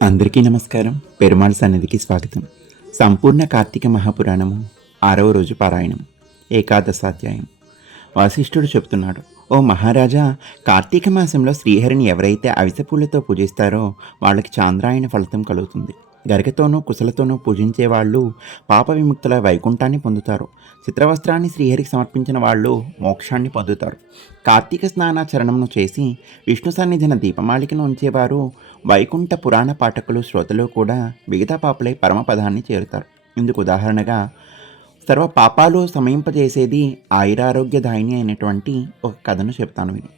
అందరికీ నమస్కారం. పెరుమాళ్ సన్నిధికి స్వాగతం. సంపూర్ణ కార్తీక మహాపురాణము ఆరవ రోజు పారాయణం ఏకాదశాధ్యాయం వాసిష్ఠుడు చెప్తున్నాడు ఓ మహారాజా కార్తీక మాసంలో శ్రీహరిని ఎవరైతే అవిసపూలతో పూజిస్తారో వాళ్ళకి చాంద్రాయణ ఫలితం కలుగుతుంది. గరికతోనూ కుశలతోనూ పూజించే వాళ్ళు పాప విముక్తుల వైకుంఠాన్ని పొందుతారు. చిత్రవస్త్రాన్ని శ్రీహరికి సమర్పించిన వాళ్ళు మోక్షాన్ని పొందుతారు. కార్తీక స్నానాచరణమును చేసి విష్ణు సన్నిధిన దీపమాలికను ఉంచేవారు వైకుంఠ పురాణ పాఠకులు శ్రోతలు కూడా మిగతా పాపలై పరమపదాన్ని చేరుతారు. ఇందుకు ఉదాహరణగా సర్వ పాపాలు సమయింపజేసేది ఆయురారోగ్యదాయిని అయినటువంటి ఒక కథను చెప్తాను విని.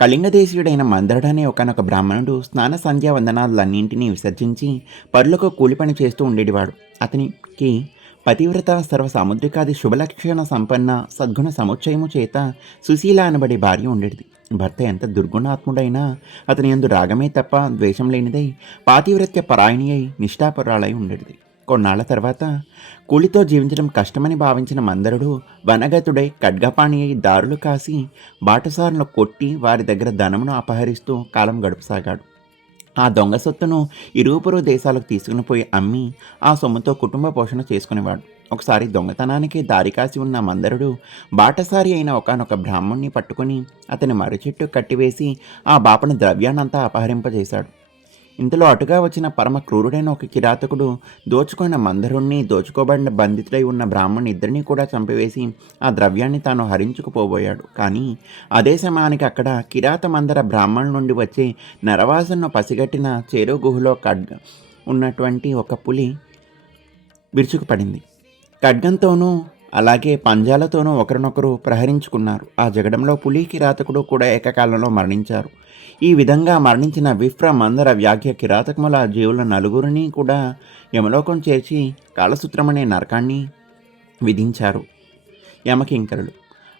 కళింగదేశీయుడైన మందరుడు అనే ఒకనొక బ్రాహ్మణుడు స్నాన సంధ్యా వందనాలన్నింటినీ విసర్జించి పరులకు కూలిపని చేస్తూ ఉండేటివాడు అతనికి పతివ్రత సర్వ సాముద్రికాది శుభలక్షణ సంపన్న సద్గుణ సముచ్చయము చేత సుశీల అనబడే భార్య ఉండేది. భర్త ఎంత దుర్గుణాత్ముడైనా అతని ఎందు రాగమే తప్ప ద్వేషం లేనిదై పాతివ్రత్య పరాయణి అయి నిష్ఠాపరాలై ఉండేది. కొన్నాళ్ళ తర్వాత కూలితో జీవించడం కష్టమని భావించిన మందరుడు వనగతుడై ఖడ్గపాణి అయి దారులు కాసి బాటసారులను కొట్టి వారి దగ్గర ధనమును అపహరిస్తూ కాలం గడుపసాగాడు. ఆ దొంగ సొత్తును ఇరువుపురు దేశాలకు తీసుకుని పోయి అమ్మి ఆ సొమ్ముతో కుటుంబ పోషణ చేసుకునేవాడు. ఒకసారి దొంగతనానికి దారి కాసి ఉన్న మందరుడు బాటసారి అయిన ఒకనొక బ్రాహ్మణ్ణి పట్టుకుని అతని మరుచెట్టు కట్టివేసి ఆ బాపను ద్రవ్యాన్నంతా అపహరింపజేశాడు. ఇంతలో అటుగా వచ్చిన పరమ క్రూరుడైన ఒక కిరాతకుడు దోచుకున్న మందరుణ్ణి దోచుకోబడిన బంధితుడై ఉన్న బ్రాహ్మణ్ ఇద్దరిని కూడా చంపివేసి ఆ ద్రవ్యాన్ని తాను హరించుకుపోబోయాడు. కానీ అదే సమయానికి అక్కడ కిరాత మందర బ్రాహ్మణు నుండి వచ్చే నరవాసనను పసిగట్టిన చేరు గుహలో ఖడ్గ ఉన్నటువంటి ఒక పులి విరుచుకుపడింది. ఖడ్గంతోనూ అలాగే పంజాలతోనూ ఒకరినొకరు ప్రహరించుకున్నారు. ఆ జగడంలో పులి కిరాతకుడు కూడా ఏకకాలంలో మరణించారు. ఈ విధంగా మరణించిన విఫ్ర మందర వ్యాఘ్య కిరాతకముల జీవుల నలుగురిని కూడా యమలోకం చేర్చి కాలసూత్రమనే నరకాన్ని విధించారు. యమకింకరులు.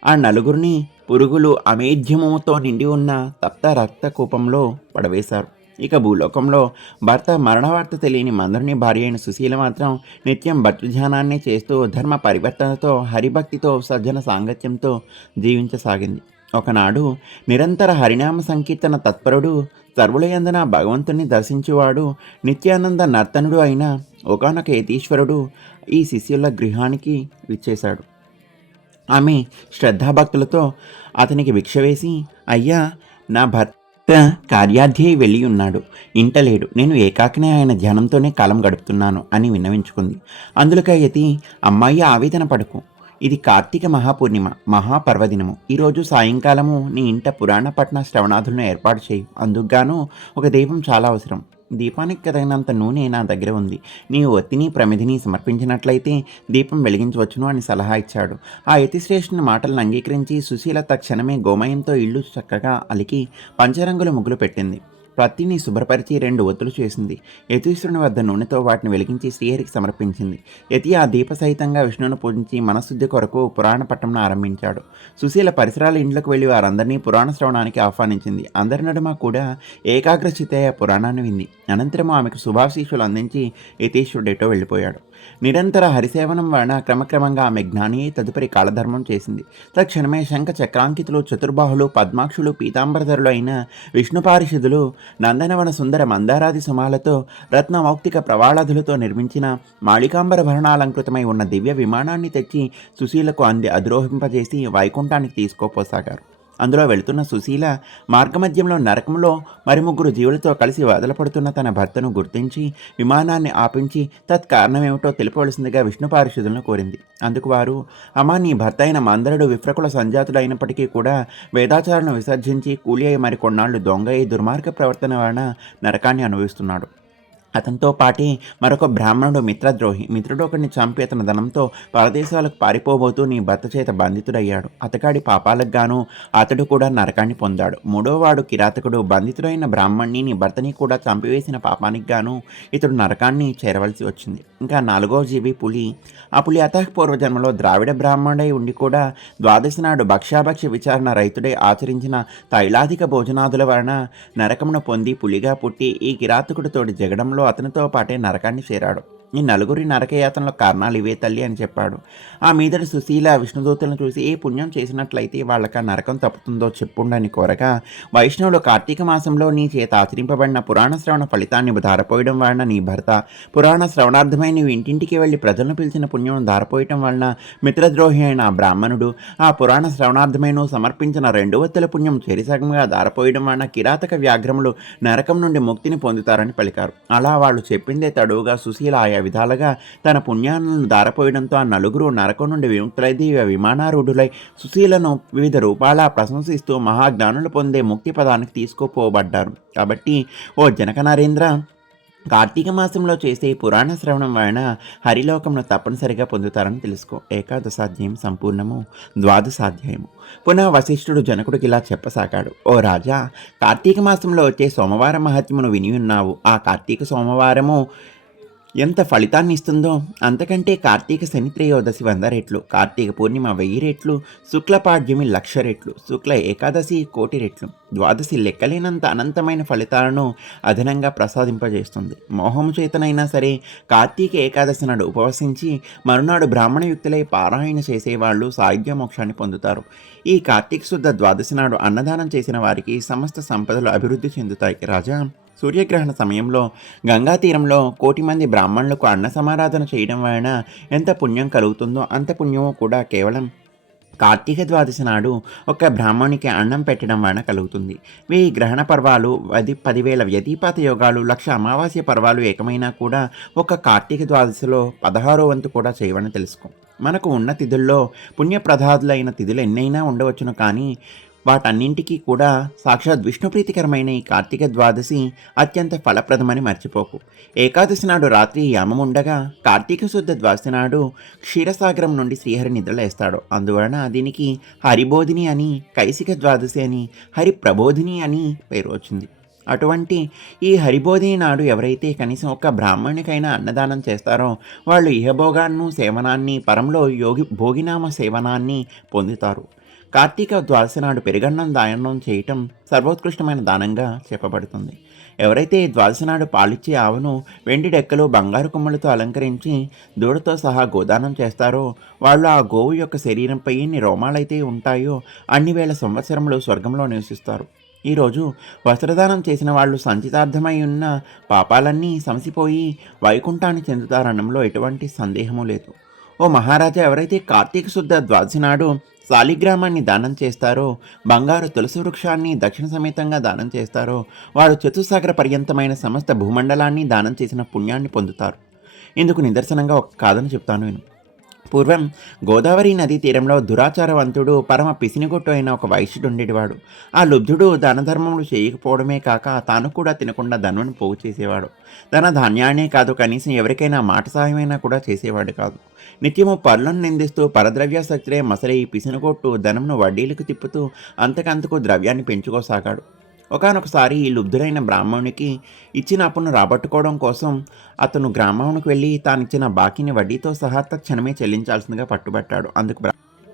ఆ నలుగురిని పురుగులు అమేధ్యముతో నిండి ఉన్న తప్త రక్త కూపంలో పడవేశారు. ఇక భూలోకంలో భర్త మరణవార్త తెలియని మందరుని భార్య అయిన సుశీల మాత్రం నిత్యం భక్తిధ్యానాన్ని చేస్తూ ధర్మ పరివర్తనతో హరిభక్తితో సజ్జన సాంగత్యంతో జీవించసాగింది. ఒకనాడు నిరంతర హరినామ సంకీర్తన తత్పరుడు సర్వులయందన భగవంతుని దర్శించువాడు నిత్యానంద నర్తనుడు అయిన ఒకనొక యతీశ్వరుడు ఈ శిష్యుల గృహానికి విచ్చేశాడు. ఆమె శ్రద్ధాభక్తులతో అతనికి భిక్ష వేసి అయ్యా నా భర్త కార్యాధ్యయి వెళ్ళి ఉన్నాడు ఇంటలేడు. నేను ఏకాకినే ఆయన ధ్యానంతోనే కాలం గడుపుతున్నాను అని విన్నవించుకుంది. అందులోకి యతి అమ్మాయి ఆవేదన పడుకు. ఇది కార్తీక మహాపూర్ణిమ మహాపర్వదినము. ఈరోజు సాయంకాలము నీ ఇంట పురాణపట్న శ్రవణాధులను ఏర్పాటు చేయు. అందుకుగాను ఒక దీపం చాలా అవసరం. దీపానికి తగినంత నూనె నా దగ్గర ఉంది. నీవు ఒత్తిని ప్రమిదిని సమర్పించినట్లయితే దీపం వెలిగించవచ్చును అని సలహా ఇచ్చాడు. ఆ యతిశ్రేష్ఠుని మాటలను అంగీకరించి సుశీల తక్షణమే గోమయంతో ఇల్లు చక్కగా అలికి పంచరంగుల ముగ్గులు పెట్టింది. ప్రతిని శుభ్రపరిచి రెండు ఒత్తులు చేసింది. యతీశ్వరుని వద్ద నూనెతో వాటిని వెలిగించి శ్రీహరికి సమర్పించింది. యతి ఆ దీప సహితంగా విష్ణువును పూజించి మనశుద్ధి కొరకు పురాణ పట్టణం ఆరంభించాడు. సుశీల పరిసరాల ఇండ్లకు వెళ్ళి వారందరినీ పురాణ శ్రవణానికి ఆహ్వానించింది. అందరి నడుమ కూడా ఏకాగ్రచితయ పురాణాన్ని వింది. అనంతరం ఆమెకు శుభాశీషులు అందించి యతీశ్వరుడేటో వెళ్ళిపోయాడు. నిరంతర హరిసేవనం వలన క్రమక్రమంగా ఆమె జ్ఞాని తదుపరి కాలధర్మం చేసింది. తక్షణమే శంఖ చక్రాంకితులు చతుర్బాహులు పద్మాక్షులు పీతాంబరధరులు అయిన విష్ణు పారిషదులు నందనవన సుందర మందారాది సుమాలతో రత్నమౌక్తిక ప్రవాళధులతో నిర్మించిన మాళికాంబర భరణాలంకృతమై ఉన్న దివ్య విమానాన్ని తెచ్చి సుశీలకు అంది అద్రోహింపజేసి వైకుంఠానికి తీసుకోపోసాగారు అందులో వెళుతున్న సుశీల మార్గమధ్యంలో నరకంలో మరి ముగ్గురు జీవులతో కలిసి వదలపడుతున్న తన భర్తను గుర్తించి విమానాన్ని ఆపించి తత్కారణమేమిటో తెలుపవలసిందిగా విష్ణు పారిషుదులను కోరింది. అందుకు వారు అమ్మా నీ భర్త అయిన మందరుడు విఫ్రకుల సంజాతుడైనప్పటికీ కూడా వేదాచారను విసర్జించి కూలి అయి మరికొన్నాళ్ళు దొంగ అయి దుర్మార్గ ప్రవర్తన వలన నరకాన్ని అనుభవిస్తున్నాడు. అతనితో పాటే మరొక బ్రాహ్మణుడు మిత్రద్రోహి. మిత్రుడు ఒకరిని చంపి అతని ధనంతో పరదేశాలకు పారిపోబోతూ నీ భర్త చేత బంధితుడయ్యాడు. అతగాడి పాపాలకు గాను అతడు కూడా నరకాన్ని పొందాడు. మూడోవాడు కిరాతకుడు. బంధితుడైన బ్రాహ్మణ్ణి నీ భర్తని కూడా చంపివేసిన పాపానికి గాను ఇతడు నరకాన్ని చేరవలసి వచ్చింది. ఇంకా నాలుగో జీవి పులి. ఆ పులి అతః పూర్వజన్మలో ద్రావిడ బ్రాహ్మణుడై ఉండి కూడా ద్వాదశి నాడు భక్ష్యాభక్ష్య విచారణ రైతుడై ఆచరించిన తైలాధిక భోజనాదుల వలన నరకమును పొంది పులిగా పుట్టి ఈ కిరాతకుడితోటి జగడంలో అతనితో పాటే నరకాన్ని చేరాడు. ఈ నలుగురి నరకయాతనలో కారణాలు ఇవే తల్లి అని చెప్పాడు. ఆ మీదటి సుశీల విష్ణుదూతులను చూసి ఏ పుణ్యం చేసినట్లయితే వాళ్ళకి ఆ నరకం తప్పుతుందో చెప్పుండని కోరగా వైష్ణవులు కార్తీక మాసంలో నీ చేత ఆచరింపబడిన పురాణ శ్రవణ ఫలితాన్ని ధారపోయడం వలన నీ భర్త పురాణ శ్రవణార్థమై నీవు ఇంటింటికి వెళ్ళి ప్రజలను పిలిచిన పుణ్యం ధారపోయటం వలన మిత్రద్రోహి అయిన ఆ బ్రాహ్మణుడు ఆ పురాణ శ్రవణార్థమై నువ్వు సమర్పించిన రెండు వత్తుల పుణ్యం చెరిసగంగా ధారపోయడం వలన కిరాతక వ్యాఘ్రములు నరకం నుండి ముక్తిని పొందుతారని పలికారు. అలా వాళ్ళు చెప్పిందే తడువుగా సుశీల ఆయా విధాలుగా తన పుణ్యాలను దారపోయడంతో ఆ నలుగురు నరకం నుండి విముక్తులైది విమానారూఢులై సుశీలను వివిధ రూపాల ప్రశంసిస్తూ మహాజ్ఞానులు పొందే ముక్తి పదానికి తీసుకుపోబడ్డారు. కాబట్టి ఓ జనక నరేంద్ర కార్తీక మాసంలో చేసే పురాణ శ్రవణం వలన హరిలోకంలో తప్పనిసరిగా పొందుతారని తెలుసుకో. ఏకాదశాధ్యాయం సంపూర్ణము ద్వాదశాధ్యాయము. పునః వశిష్ఠుడు జనకుడికి ఇలా చెప్పసాగాడు. ఓ రాజా కార్తీక మాసంలో వచ్చే సోమవారం మహత్యమును విని ఉన్నావు. ఆ కార్తీక సోమవారము ఎంత ఫలితాన్ని ఇస్తుందో అంతకంటే కార్తీక శని త్రయోదశి వంద రెట్లు కార్తీక పూర్ణిమ వెయ్యి రెట్లు శుక్ల పాడ్యమి లక్ష రెట్లు శుక్ల ఏకాదశి కోటి రెట్లు. ద్వాదశి లెక్కలేనంత అనంతమైన ఫలితాలను అదనంగా ప్రసాదింపజేస్తుంది. మోహము చేతనైనా సరే కార్తీక ఏకాదశి నాడు ఉపవసించి మరునాడు బ్రాహ్మణ యుక్తులై పారాయణ చేసేవాళ్ళు సాయుధ్య మోక్షాన్ని పొందుతారు. ఈ కార్తీక శుద్ధ ద్వాదశి నాడు అన్నదానం చేసిన వారికి సమస్త సంపదలు అభివృద్ధి చెందుతాయి. రాజా సూర్యగ్రహణ సమయంలో గంగా తీరంలో కోటి మంది బ్రాహ్మణులకు అన్న సమారాధన చేయడం వలన ఎంత పుణ్యం కలుగుతుందో అంత పుణ్యమో కూడా కేవలం కార్తీక ద్వాదశి నాడు ఒక బ్రాహ్మణునికి అన్నం పెట్టడం వలన కలుగుతుంది. వెయ్యి గ్రహణ పర్వాలు పది పదివేల వ్యతిపాత యోగాలు లక్ష అమావాస్య పర్వాలు ఏకమైనా కూడా ఒక కార్తీక ద్వాదశిలో పదహారో వంతు కూడా చేయవని తెలుసుకో. మనకు ఉన్న తిథుల్లో పుణ్యప్రదాదులైన తిథులు ఎన్నైనా ఉండవచ్చును కానీ వాటన్నింటికీ కూడా సాక్షాత్ విష్ణుప్రీతికరమైన ఈ కార్తీక ద్వాదశి అత్యంత ఫలప్రదమని మర్చిపోకు. ఏకాదశి నాడు రాత్రి యామముండగా కార్తీక శుద్ధ ద్వాదశి నాడు క్షీరసాగరం నుండి శ్రీహరి నిద్రలేస్తాడు. అందువలన దీనికి హరిబోధిని అని కైసిక ద్వాదశి అని హరిప్రబోధిని అని పేరు వచ్చింది. అటువంటి ఈ హరిబోధిని నాడు ఎవరైతే కనీసం ఒక బ్రాహ్మణికైనా అన్నదానం చేస్తారో వాళ్ళు ఇహభోగాన్ను సేవనాన్ని పరంలో యోగి భోగినామ సేవనాన్ని పొందుతారు. కార్తీక ద్వాదశి నాడు పెరుగన్నం దానం చేయటం సర్వోత్కృష్టమైన దానంగా చెప్పబడుతుంది. ఎవరైతే ద్వాదశి నాడు పాలిచ్చే ఆవును వెండి డెక్కలు బంగారు కొమ్మలతో అలంకరించి దూడతో సహా గోదానం చేస్తారో వాళ్ళు ఆ గోవు యొక్క శరీరంపై ఎన్ని రోమాలైతే ఉంటాయో అన్ని వేల సంవత్సరములు స్వర్గంలో నివసిస్తారు. ఈరోజు వస్త్రదానం చేసిన వాళ్ళు సంచితార్థమై ఉన్న పాపాలన్నీ సమసిపోయి వైకుంఠాన్ని చెందుతారనడంలో ఎటువంటి సందేహము లేదు. ఓ మహారాజా ఎవరైతే కార్తీక శుద్ధ ద్వాదశి నాడు శాలిగ్రామాన్ని దానం చేస్తారో బంగారు తులసి వృక్షాన్ని దక్షిణ సమేతంగా దానం చేస్తారో వారు చతుస్సాగర పర్యంతమైన సమస్త భూమండలాన్ని దానం చేసిన పుణ్యాన్ని పొందుతారు. ఇందుకు నిదర్శనంగా ఒక కాదని చెప్తాను నేను పూర్వం గోదావరి నదీ తీరంలో దురాచారవంతుడు పరమ పిసినిగొట్టు అయిన ఒక వైశ్యుడు ఉండేవాడు. ఆ లుబ్ధుడు దానధర్మములు చేయకపోవడమే కాక తాను కూడా తినకుండా ధనుని పోగు చేసేవాడు. తన ధాన్యాన్నే కాదు కనీసం ఎవరికైనా మాట సహాయమైనా కూడా చేసేవాడు కాదు. నిత్యము పరులను నిందిస్తూ పరద్రవ్యాసక్తిరే మసలి పిసినగొట్టు ధనంను వడ్డీలకు తిప్పుతూ అంతకంతకు ద్రవ్యాన్ని పెంచుకోసాగాడు. ఒకనొకసారి ఈ లుబ్ధుడైన బ్రాహ్మణునికి ఇచ్చిన అప్పును రాబట్టుకోవడం కోసం అతను గ్రామమునికి వెళ్ళి తానిచ్చిన బాకీని వడ్డీతో సహా తక్షణమే చెల్లించాల్సిందిగా పట్టుబట్టాడు. అందుకు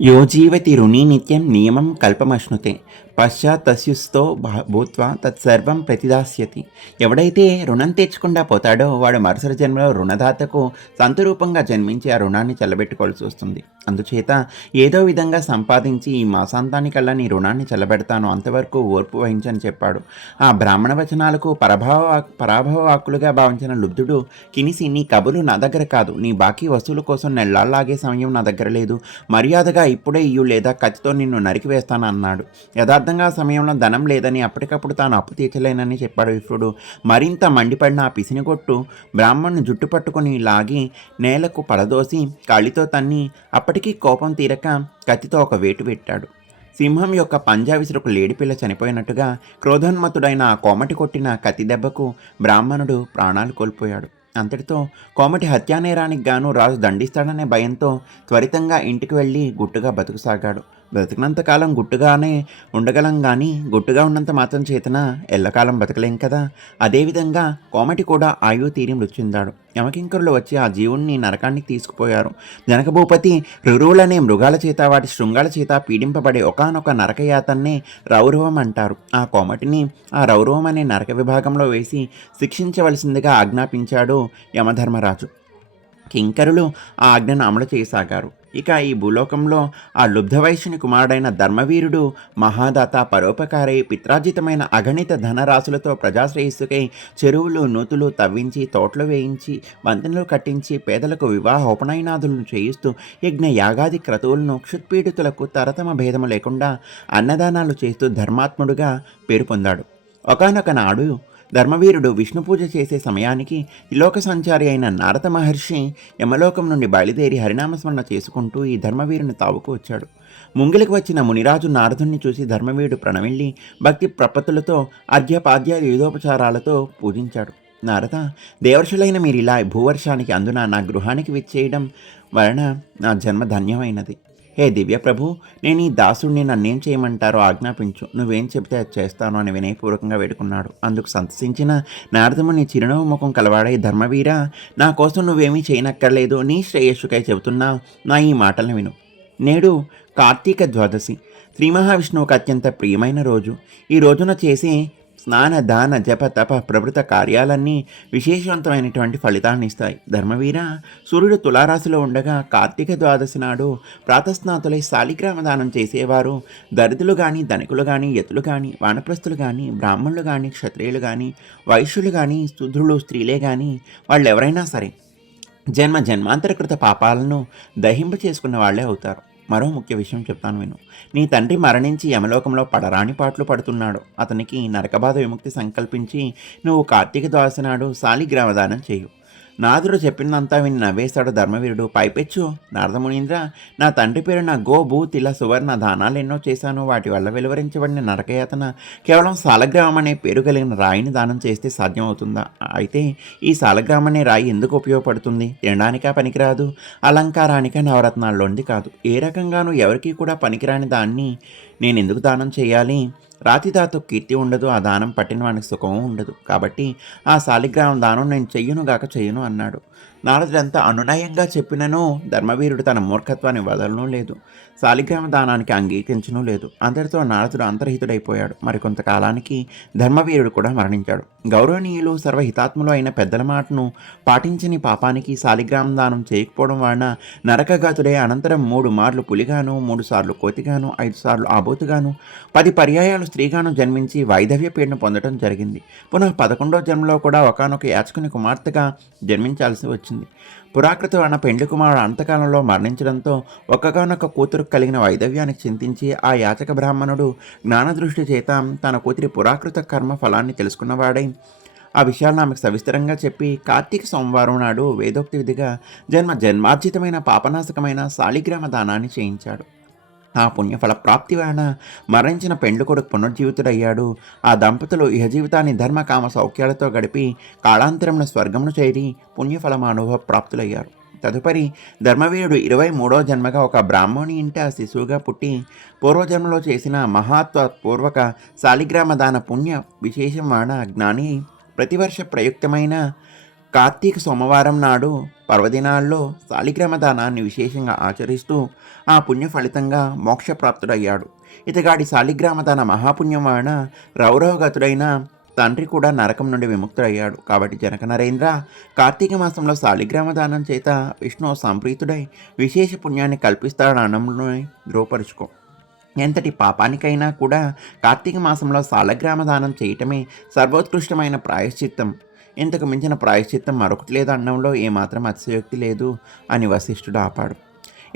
యోజీవతి యో రుణీ నిత్యం నియమం కల్పమశ్నుతే పశ్చాత్ తస్యుస్తో భా- తత్సర్వం ప్రతిదాస్యతి. ఎవడైతే రుణం తెచ్చకుండా పోతాడో వాడు మరుసటి జన్మలో రుణదాతకు సంతరూపంగా జన్మించి ఆ రుణాన్ని చెల్లబెట్టుకోవాల్సి వస్తుంది. అందుచేత ఏదో విధంగా సంపాదించి ఈ మాసాంతానికల్లా నీ రుణాన్ని చెల్లబెడతాను అంతవరకు ఓర్పు వహించని చెప్పాడు. ఆ బ్రాహ్మణ వచనాలకు పరభావ పరాభవ వాక్కులుగా భావించిన లుబ్ధుడు కినిసి నీ కబులు నా దగ్గర కాదు. నీ బాకీ వసూలు కోసం నెల్లాలాగే సమయం నా దగ్గర లేదు. మర్యాదగా ఇప్పుడే ఇయ్యు లేదా కత్తితో నిన్ను నరికివేస్తాను అన్నాడు. యథార్థంగా ఆ సమయంలో ధనం లేదని అప్పటికప్పుడు తాను అప్పు తీర్చలేనని చెప్పాడు విప్రుడు మరింత మండిపడిన ఆ పిసినిగొట్టు బ్రాహ్మణ్ణి జుట్టు పట్టుకొని లాగి నేలకు పడదోసి కాళితో తన్ని అప్పటి అప్పటికీ కోపం తీరక కత్తితో ఒక వేటు పెట్టాడు. సింహం యొక్క పంజా విసురుకు లేడిపిల్ల చనిపోయినట్టుగా క్రోధోన్మత్తుడైన ఆ కోమటి కొట్టిన కత్తి దెబ్బకు బ్రాహ్మణుడు ప్రాణాలు కోల్పోయాడు. అంతటితో కోమటి హత్యానేరానికి గాను రాజు దండిస్తాడనే భయంతో త్వరితంగా ఇంటికి వెళ్ళి గుట్టుగా బతుకుసాగాడు. బ్రతికినంతకాలం గుట్టుగానే ఉండగలం కానీ గుట్టుగా ఉన్నంత మాత్రం చేతన ఎల్లకాలం బతకలేం కదా. అదేవిధంగా కోమటి కూడా ఆయు తీరి మృత్యుందాడు. యమకింకరులు వచ్చి ఆ జీవుణ్ణి నరకానికి తీసుకుపోయారు. జనకభూపతి రురువులనే మృగాల చేత వాటి శృంగాల చేత పీడింపబడే ఒకనొక నరకయాతన్నే రౌరవం అంటారు. ఆ కోమటిని ఆ రౌరవం అనే నరక విభాగంలో వేసి శిక్షించవలసిందిగా ఆజ్ఞాపించాడు యమధర్మరాజు. కింకరులు ఆ ఆజ్ఞను అమలు చేయసాగారు. ఇక ఈ భూలోకంలో ఆ లుబ్ధవైశ్యుని కుమారుడైన ధర్మవీరుడు మహాదాత పరోపకారి పిత్రార్జితమైన అగణిత ధనరాశులతో ప్రజాశ్రేయస్సుకై చెరువులు నూతులు తవ్వించి తోటలు వేయించి వంతెనలు కట్టించి పేదలకు వివాహ ఉపనయనాదులను చేయిస్తూ యజ్ఞ యాగాది క్రతువులను క్షుత్పీడితులకు తరతమ భేదము లేకుండా అన్నదానాలు చేస్తూ ధర్మాత్ముడుగా పేరు పొందాడు. ఒకనొక నాడు ధర్మవీరుడు విష్ణు పూజ చేసే సమయానికి లోక సంచారి అయిన నారద మహర్షి యమలోకం నుండి బయలుదేరి హరినామస్మరణ చేసుకుంటూ ఈ ధర్మవీరుని తావుకు వచ్చాడు. ముంగిలికి వచ్చిన మునిరాజు నారదుణ్ణి చూసి ధర్మవీరుడు ప్రణమిల్లి భక్తి ప్రపత్తులతో అర్ఘ్యపాద్య యుధోపచారాలతో పూజించాడు. నారద దేవర్షులైన మీరు ఇలా భూవర్షానికి అందున నా గృహానికి విచ్చేయడం వలన నా జన్మ ధన్యమైనది. హే దివ్య ప్రభు నేను ఈ దాసుడిని నన్నేం చేయమంటారో ఆజ్ఞాపించు. నువ్వేం చెబితే అది చేస్తాను అని వినయపూర్వకంగా వేడుకున్నాడు. అందుకు సంతసించిన నారదముని చిరునవ్వు ముఖం కలవాడై ధర్మవీర నా కోసం నువ్వేమీ చేయనక్కర్లేదు. నీ శ్రేయస్సుకై చెబుతున్నా నా ఈ మాటలను విను. నేడు కార్తీక ద్వాదశి. శ్రీ మహావిష్ణువుకు అత్యంత ప్రియమైన రోజు. ఈ రోజున చేసే స్నాన దాన జప తప ప్రభృత కార్యాలన్నీ విశేషవంతమైనటువంటి ఫలితాన్ని ఇస్తాయి. ధర్మవీర సూర్యుడు తులారాశిలో ఉండగా కార్తీక ద్వాదశి నాడు ప్రాతస్నాతులై శాలిగ్రామ దానం చేసేవారు. దరిద్రులు కానీ ధనికులు కానీ యతులు కానీ వానప్రస్తులు కానీ బ్రాహ్మణులు కానీ క్షత్రియులు కానీ వైశ్యులు కానీ శుద్రులు స్త్రీలే కానీ వాళ్ళు ఎవరైనా సరే జన్మ జన్మాంతరకృత పాపాలను దహింప చేసుకున్న వాళ్ళే అవుతారు. మరో ముఖ్య విషయం చెప్తాను విను. నీ తండ్రి మరణించి యమలోకంలో పడరాని పాటలు పడుతున్నాడు. అతనికి నరకబాధ విముక్తి సంకల్పించి నువ్వు కార్తీక ద్వాదశి శాలిగ్రామదానం చేయు నాదుడు చెప్పినంతా విని నవ్వేశాడు ధర్మవీరుడు. పైపెచ్చు నారదమునీంద్ర నా తండ్రి పేరు నా గో భూ సువర్ణ దానాలు ఎన్నో చేశాను. వాటి వల్ల వెలువరించబడిన నరకయాతన కేవలం సాలగ్రామం అనే పేరు కలిగిన రాయిని దానం చేస్తే సాధ్యమవుతుందా? అయితే ఈ సాలగ్రామం అనే రాయి ఎందుకు ఉపయోగపడుతుంది? తినడానికా పనికిరాదు? అలంకారానికా నవరత్నాల్లోనిది కాదు. ఏ రకంగానూ ఎవరికీ కూడా పనికిరాని దాన్ని నేను ఎందుకు దానం చేయాలి? రాతిదాతో కీర్తి ఉండదు ఆ దానం పట్టిన వానికి సుఖము ఉండదు. కాబట్టి ఆ శాలిగ్రామం దానం నేను చెయ్యను గాక చెయ్యను అన్నాడు. నారదుడంతా అనునయంగా చెప్పినను ధర్మవీరుడు తన మూర్ఖత్వాన్ని వదలనూ లేదు. శాలిగ్రామ దానానికి అంగీకరించనూ లేదు. అందరితో నారదుడు అంతర్హితుడైపోయాడు. మరికొంతకాలానికి ధర్మవీరుడు కూడా మరణించాడు. గౌరవనీయులు సర్వహితాత్ములు అయిన పెద్దల మాటను పాటించని పాపానికి శాలిగ్రామ దానం చేయకపోవడం వలన నరకగతుడే అనంతరం మూడు మార్లు పులిగాను మూడు సార్లు కోతిగాను ఐదు సార్లు ఆబోతుగాను పది పర్యాయాలు స్త్రీగాను జన్మించి వైధవ్య పీడను పొందడం జరిగింది. పునః పదకొండో జన్మలో కూడా ఒకనొక యాచకుని కుమార్తెగా జన్మించాల్సి వచ్చింది. పురాకృత అన్న పెండ్లి కుమారుడు అంతకాలంలో మరణించడంతో ఒక్కగానొక్క కూతురు కలిగిన వైదవ్యానికి చింతించి ఆ యాచక బ్రాహ్మణుడు జ్ఞానదృష్టి చేత తన కూతురి పురాకృత కర్మ ఫలాన్ని తెలుసుకున్నవాడై ఆ విషయాలను ఆమెకు సవిస్తరంగా చెప్పి కార్తీక సోమవారం నాడు వేదోక్తి విధిగా జన్మ జన్మార్జితమైన పాపనాశకమైన శాలిగ్రామ దానాన్ని చేయించాడు. ఆ పుణ్యఫల ప్రాప్తి వలన మరణించిన పెండ్లి కొడుకు పునర్జీవితుడయ్యాడు. ఆ దంపతులు ఇహ జీవితాన్ని ధర్మకామ సౌఖ్యాలతో గడిపి కాళాంతరంలో స్వర్గమును చేరి పుణ్యఫలమ అనుభవ ప్రాప్తులయ్యారు. తదుపరి ధర్మవీరుడు ఇరవై మూడో జన్మగా ఒక బ్రాహ్మణి ఇంట శిశువుగా పుట్టి పూర్వజన్మలో చేసిన మహాత్వ పూర్వక శాలిగ్రామ దాన పుణ్య విశేషం వలన జ్ఞాని ప్రతివర్ష ప్రయుక్తమైన కార్తీక సోమవారం నాడు పర్వదినాల్లో శాలిగ్రామ దానాన్ని విశేషంగా ఆచరిస్తూ ఆ పుణ్య ఫలితంగా మోక్షప్రాప్తుడయ్యాడు. ఇతగాడి శాలిగ్రామ దాన మహాపుణ్యం వలన రౌరవగతుడైన తండ్రి కూడా నరకం నుండి విముక్తుడయ్యాడు. కాబట్టి జనక నరేంద్ర కార్తీక మాసంలో శాలిగ్రామ దానం చేత విష్ణు సంప్రీతుడై విశేష పుణ్యాన్ని కల్పిస్తాడు అన్నంలో ధ్రువపరుచుకో ఎంతటి పాపానికైనా కూడా కార్తీక మాసంలో సాలగ్రామ దానం చేయటమే సర్వోత్కృష్టమైన ప్రాయశ్చిత్తం. ఇంతకు మించిన ప్రాయశ్చిత్తం మరొకటి లేదు అనడంలో ఏమాత్రం అతిశయోక్తి లేదు అని వశిష్ఠుడు ఆపాడు.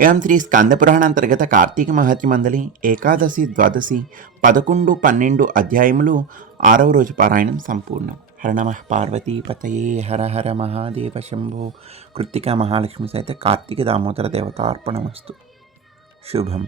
ఏం శ్రీ స్కందపురాణ అంతర్గత కార్తీక మహత్యమందలి ఏకాదశి ద్వాదశి పదకొండు పన్నెండు అధ్యాయములు ఆరవ రోజు పారాయణం సంపూర్ణం. హర పార్వతీ పతయే హర హర మహాదేవ శంభో. కృత్తికా మహాలక్ష్మి సహిత కార్తీక దామోదర దేవతార్పణమస్తు. శుభం.